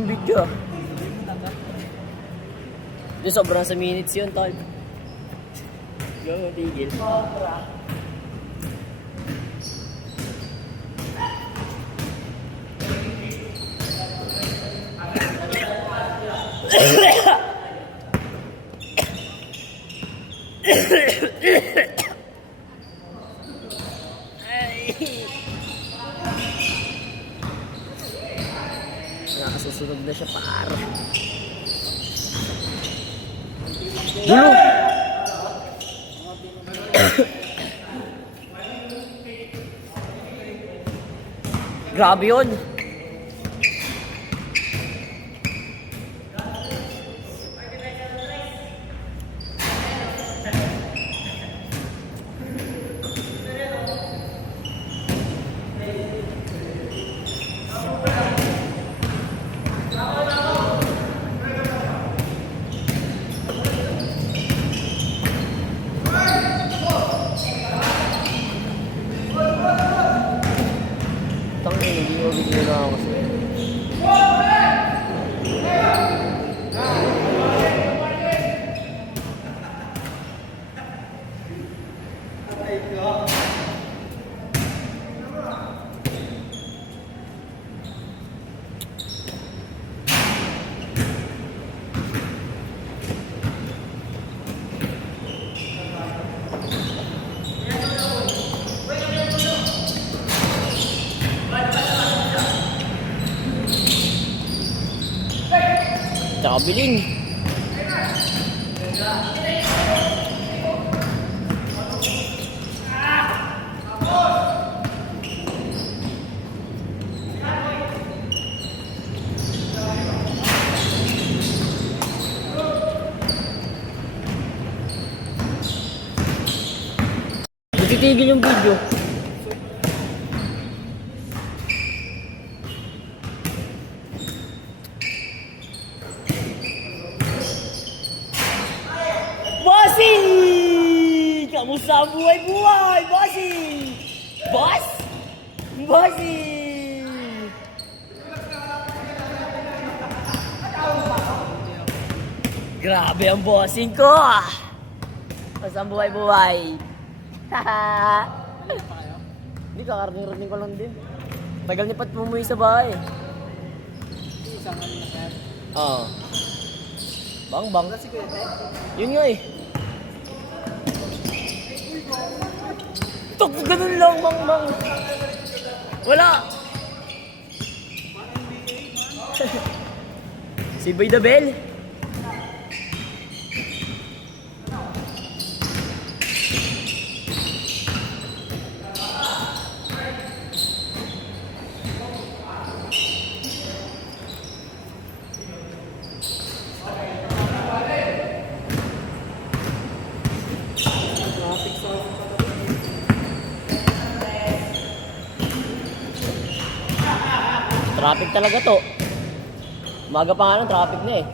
ng video. Yung sobrang sa minutes yun, tol. Yung matigil. Sobra. Nakasusunod na siya, para. Dulo! Grabe yun! Hindi mo bigyan na ako sa'yo. Tsaka biling. Titigil yung video. Bossing! Kamusta ang buhay-buhay, Bossing? Boss? Bossing! Grabe ang bossing ko! Kamusta ang buhay-buhay? Hindi, kakarning-rating ko lang din. Tagal niya pa't pumuwi sa bahay. Isang ano na yan? Oo. Bang-bang. Yun nga eh. Tok, ganun lang, bang-bang. Wala. Si Bay the Bell. Traffic talaga to. Umaga pa nga lang, traffic na eh.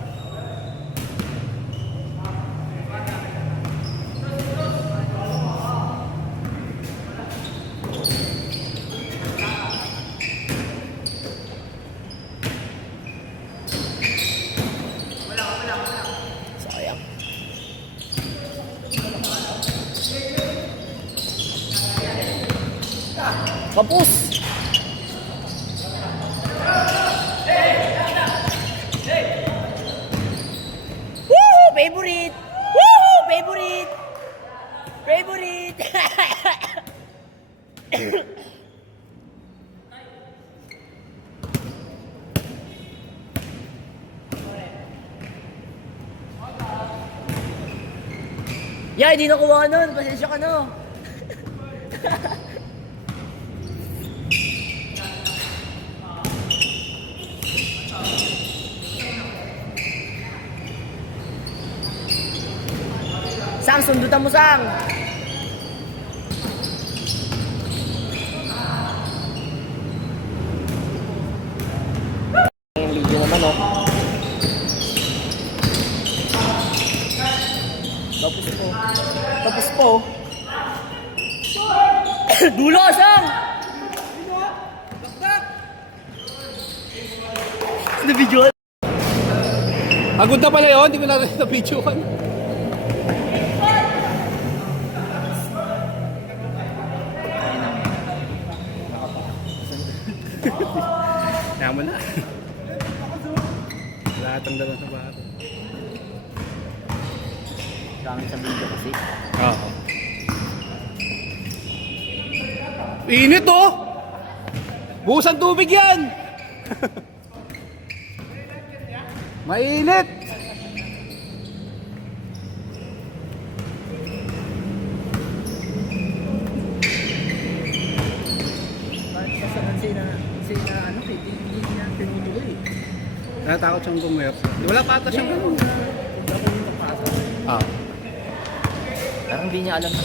Sayang. Kapus! Favorite! Woohoo! Favorite! Favorite! Yeah, hindi nakuha nun. Pasensya ka na. Sang, sundutan mo, Sang! Yung video naman, oh. Tapos po. Tapos po. Dulo, Sang! Sa video. Agod na pala yun, hindi ko na rin na-video kan. Kaya mo na. Lahat ang dalawa sa bato. Dami sa video kasi. Oo. Init oh! Buhusan tubig yan! Mainit! Hindi na tinutuloy. Natatakot siyang bumerso. Wala pa ata siyang ganun. Ah, Parang hindi niya alam na.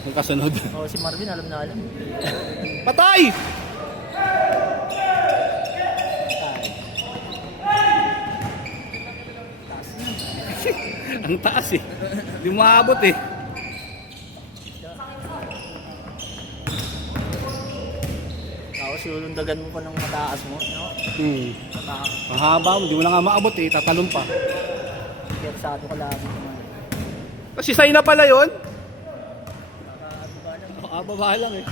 ang kasunod. Oh, si Marvin alam na alam. Patay! Ang taas eh. Hindi maabot eh. Tapos yulundagan mo pa ng mataas mo, no? Mataas. Mahaba mo, hindi mo na nga maabot eh. Tatalon pa. Piyaksado ka lagi naman. Kasi sign na pala yun. Baba lang eh.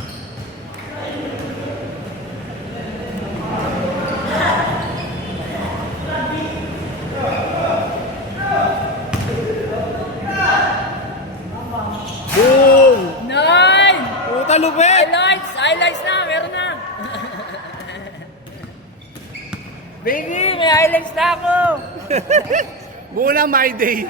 Boom! Nine! Puta lupit! Highlights! Highlights na! Meron na! Baby! May highlights na ako! Buo na my day.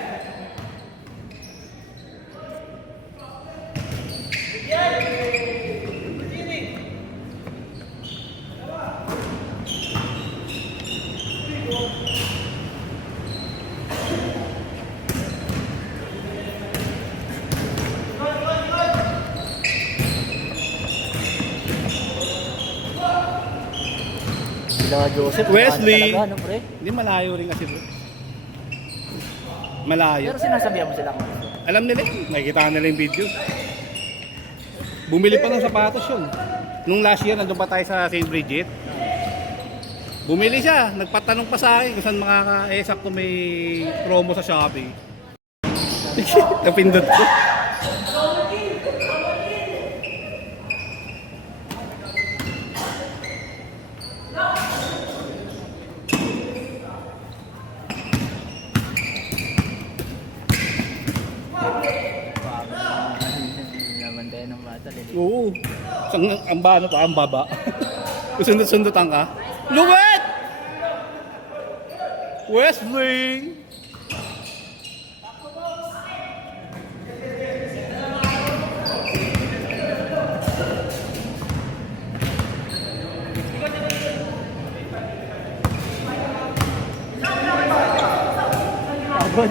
Sila Joseph. Wesley. Talaga, ano, pre? Hindi malayo rin kasi bro. Malayo. Pero sinasabihan mo sila kung Alam nila yun. Nakikita nila yung video. Bumili pa ng sapatos yun. Nung last year, nandun pa tayo sa St. Bridget. Bumili siya. Nagpatanong pa sa akin kung saan sakto may promo sa Shopee. Napindot ko. nabantayan ng bata. Oo. Ang baba. Sundot-sundotan ka. Luwet! Wesley! Pagod.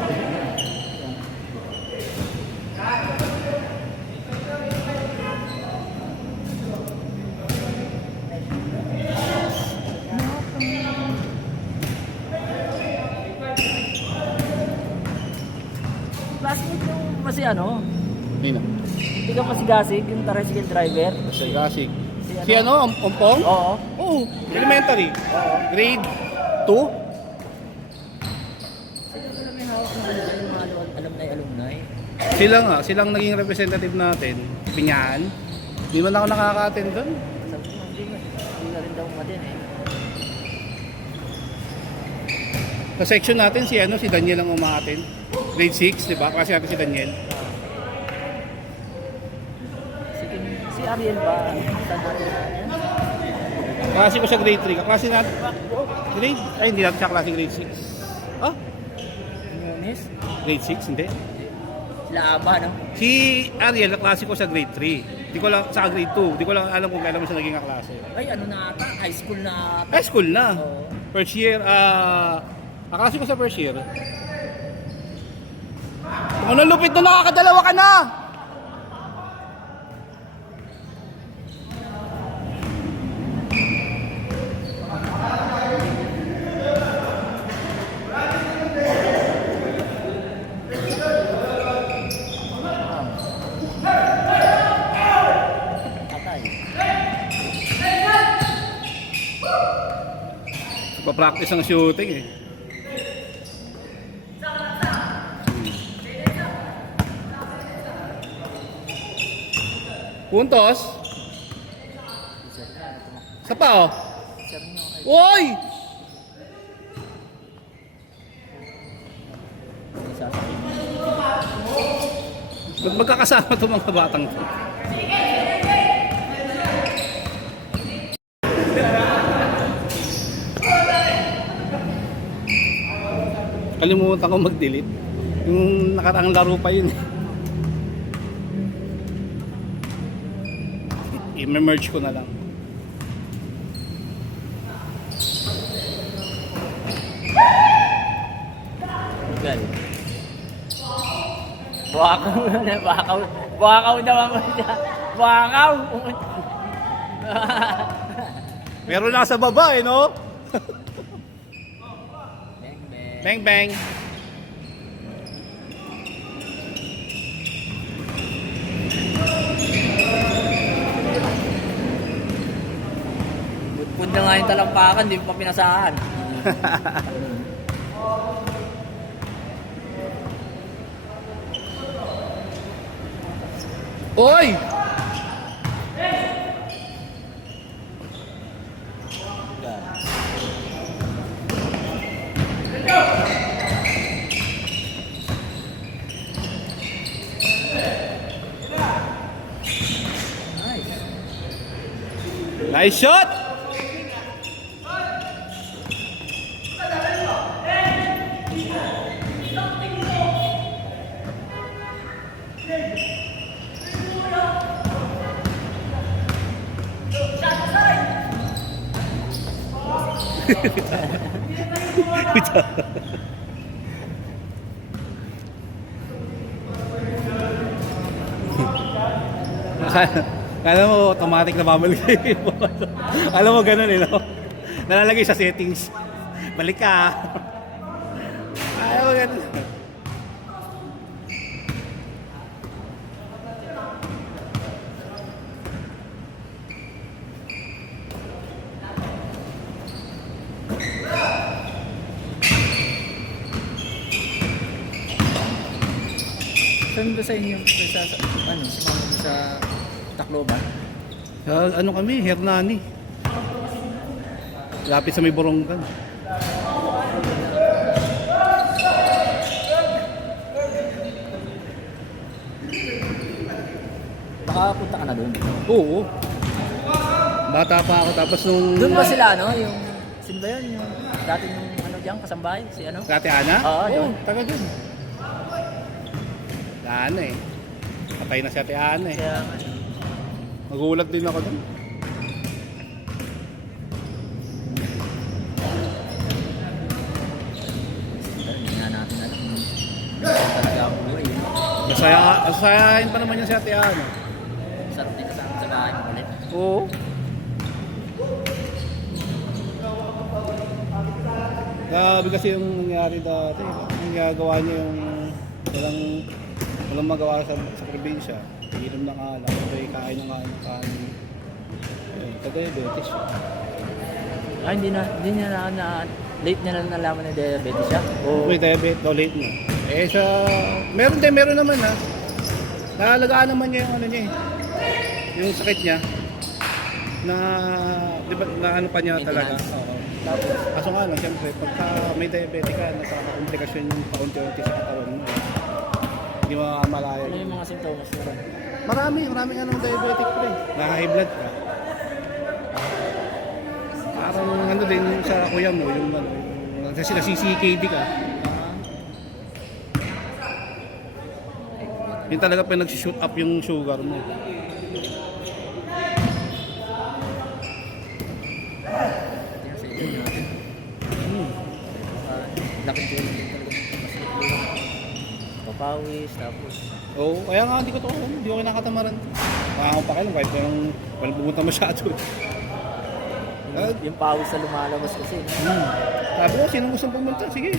Classmate yung kasi ano, Hindi na. hindi ka masigasig yung tricycle driver. Gasig. Si Si ano? Ompong? Oo. Oo. Elementary. Oo. Grade 2? Sino ba may hawak ng yung mga alumni? Sila nga. Silang naging representative natin. Pinyahan. Di man ako nakaka-attend doon. Sabi ko, hindi na rin daw madin eh. Sa section natin, si Daniel ang umaattend. Grade 6, di ba? Kasi natin si Daniel. Si Ariel ba? Saan natin na yan? Klase ko sa grade 3. Kaklase natin. Grade? Ay, hindi natin siya klase grade 6. Ah? Nunes? Grade 6? Hindi. Sila Aba, no? Si Ariel, kaklase ko sa grade 3. Di ko lang, sa grade 2. Di ko lang alam kung kailan mo siya naging kaklase. Ay, ano na ata? High school na ata. High school na. Oo. First year, kaklase ko sa first year. Ano lupit na nakakadalawa ka na! Atay. Pa-practice ang shooting eh. Puntos. Sa pa oh. Uy! Ba't magkakasama itong mga batang to? Kalimutan ko mag-delete. Yung nakaraang laro pa yun eh. I-merge ko na lang. Gan. Bakaw naman mo siya. Bakaw! Meron na sa baba eh, no? Bang bang. Pud na nga yung talampakan, di pa pinasahan. Oy! Nice shot! Kala mo automatic na babalik yung ball. Alam mo ganun eh, no? Nalalagay sa settings. Balik ka. Ayaw mo ganun. Saan ba sa inyo? Sa Tacloban? Ano kami? Hernani. Lapit sa may Borongan. Nakapunta ka na doon. Oo. Bata pa ako tapos nung... Doon ba sila, no? Yung, sino ba yun? Yung dati nung ano dyan, kasambahay? Si ano? Ate Ana? Oo, doon. Taga dun. Ana eh. Patay na si Ate Ana eh. Kaya, Magulat din ako dun. hindi nga natin alam. Talaga ako buhay. Masayahin pa naman yung si Ate Ana. Sarap din kasama sa bahay mo ulit. Oo. Grabe kasi yung nangyari dati. Yung ginagawa niya yung walang magawa sa probinsya. Inom ng alak, sabay kain ng kanin. Ka-diabetes siya. Hindi niya na late niya na nalaman na diabetes siya. May diabetes, late na. Meron naman ha. Naalagaan naman niya yung ano niya eh. Yung sakit niya. Na, di ba, na ano pa niya talaga. Oo. Kaso nga lang, siyempre, pagka may diabetes ka, nagkakakomplikasyon yung paunti-unti sa katawan mo. Hindi mo malaya. Ano yung mga sintomas mo? Maraming anong diabetic pa rin. Naka-high blood ka. Parang ano din sa kuya mo, yung ano, kasi nasi-CKD ka. Yung talaga pa nag-shoot up yung sugar mo. Laki ko lang din talaga. Papawis, tapos Oo, kaya nga hindi ko to alam, hindi ko kinakatamaran. Nakakong pa kayo, kahit walang pumunta masyado. yung pawis na lumalabas kasi. Sabi ko, sino gusto pumunta? Sige.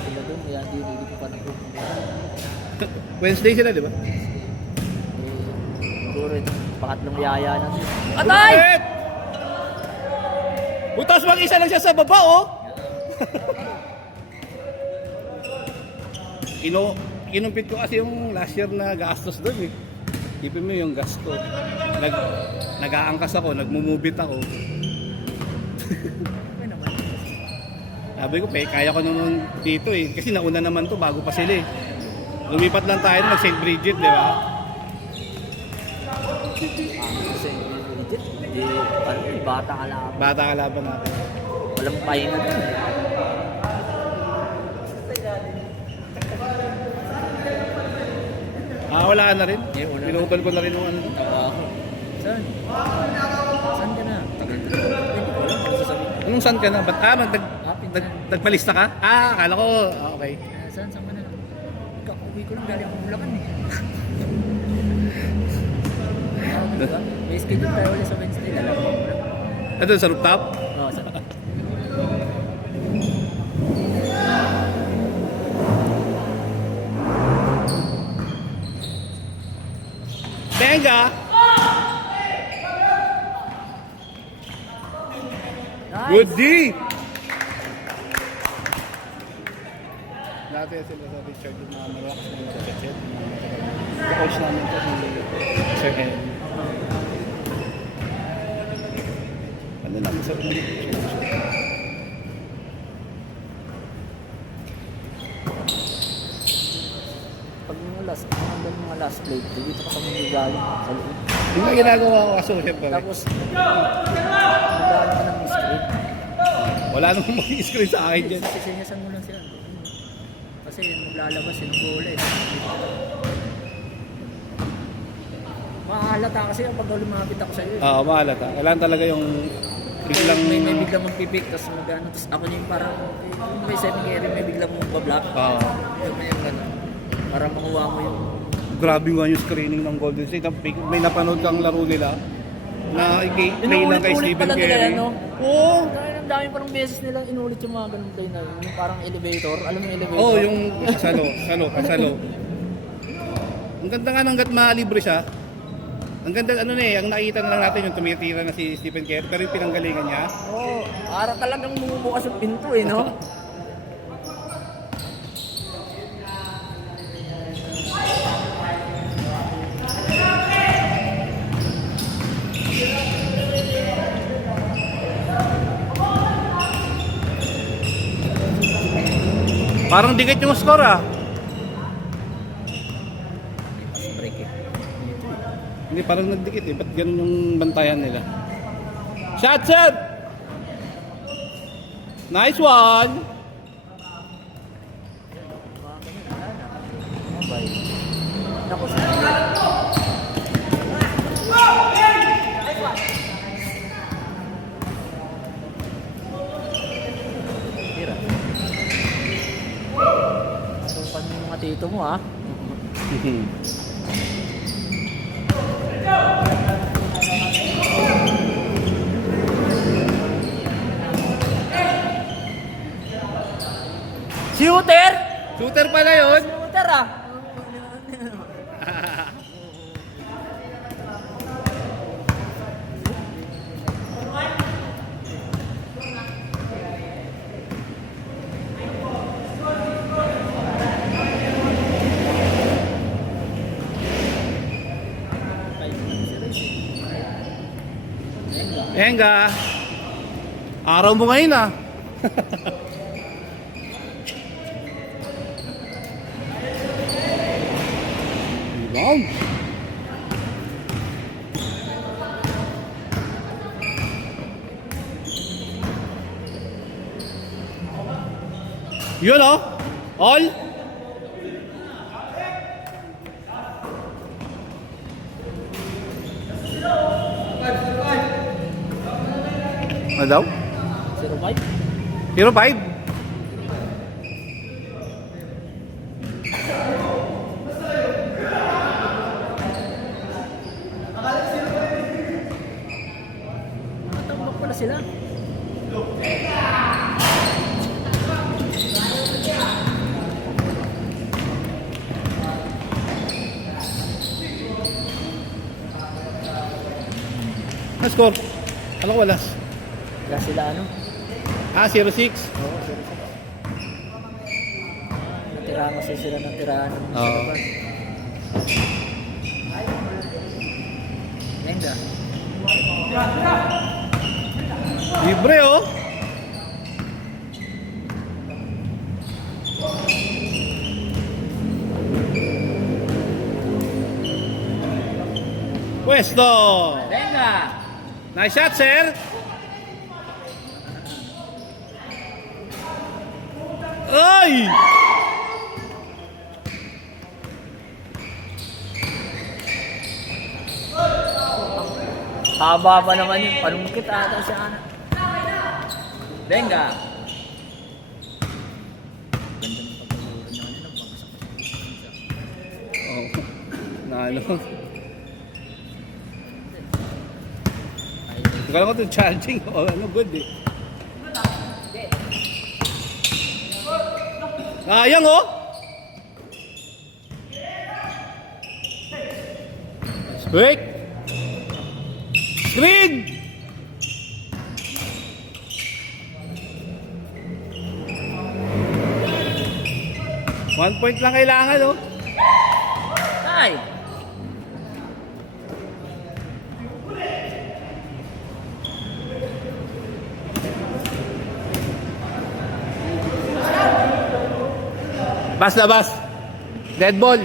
Sila doon, kaya hindi ko pa nagpupunta. Wednesday sila, di ba? Siguro ito, pangatlong yaya na siya. Atay! Butas mag-isa lang siya sa baba, oh! kinumpit ko kasi yung last year na gastos doon eh. Ipin mo yung gasto. Nag-aangkas ako, nagmumubit ako. Okay naman. Sabi ko, kaya ko naman dito eh. Kasi nauna naman to bago pa sila eh. Lumipat lang tayo mag St. Bridget, di ba? Kasi legit, hindi, ano, bata ka lang. Bata kalaban natin. Walang pahinga dun. Wala na rin. Yeah, wala na. Pinutol ko na rin yung ano. Trabaho. Saan? Saan ka na? Tagal na. Hindi ko alam kung sasabihin. Anong saan ka na? Ba't nagpalista ka? Akala ko, okay. Saan ka na? Kakauwi ko lang galing akong Bulacan eh. Diba? May schedule tayo ulit sa Wednesday na lang. Ito sa rooftop? Oo, sa Benga! Good D! Dati sila sa Richard yung mga malakas na mga kapatid. Coach namin to si Sir Hen. Ano namin sa ulit? Pag mga last plate, dito ka sa mga galing sa loob. Yung mga ginagawa ko kaso syempre. Tapos, magdaan ka ng screen. Wala namang mag-screen sa akin dyan. Sisinyasan mo lang sila. Kasi maglalabas yung bola eh. Mahalata kasi kapag lumapit ako sa iyo. Oo, mahala ka. Kailangan talaga yung biglang... May biglang magpipik, tapos magano, tapos ako yung parang, yung may second carry, may biglang mong-block. Oo. May gano'n. Para makuha mo yung... Grabe nga yung screening ng Golden State. May napanood kang laro nila na play lang kay Stephen Curry. Oo. Dahil ang dami parang beses nilang inulit yung mga ganun play na yun. Yung parang elevator. Alam mo yung elevator? Oo, yung kasalo. Ang ganda nga hanggat malibre siya. Ang ganda ano na eh, ang nakita na lang natin yung tumitira na si Stephen Curry pero yung pinanggalingan niya. Oo. Para talagang bumubukas yung pinto eh, no? Parang dikit yung score ah. break eh. Hindi, parang nagdikit eh. Ba't ganun yung bantayan nila? Shot set! Nice one! Naku, Tira. Supan mo yung mga tito mo ah. Shooter! Shooter pala yun! Shooter ah! Enga! Araw mo ngayon ah! Rebound! Yun oh! All! Ano daw? 0-5? 0-5? Nakatambak pala sila. Ano score? Alam ko wala. Kaya sila ano? 0-6. Oo, 0-6. Natira tirahan kasi sila ng tirahan sa Oo. labas. Ganda. Libre oh. Pwesto. Venga! Nice shot, sir. Ay! Haba pa naman yung panungkit ata siya. Venga! Ganda ng pagkakuro niya kanina. Oh. Na ano? Kala ko ito charging. O ano, good eh. Sayang oh! Wait! Screen! One point lang kailangan oh. Ay! Bas labas. Dead ball.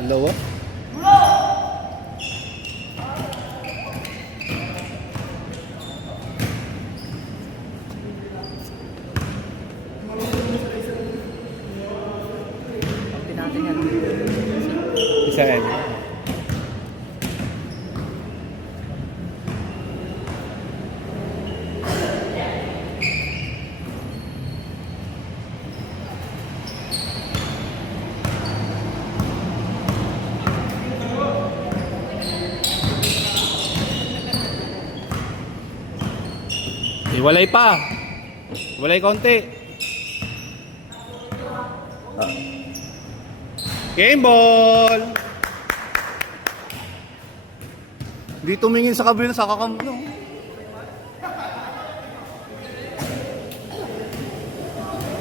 Sa lower. Pagpin natin yan. Isa yan. Iwalay pa. Iwalay konti. Game ball. Di tumingin sa kabila sa kakam.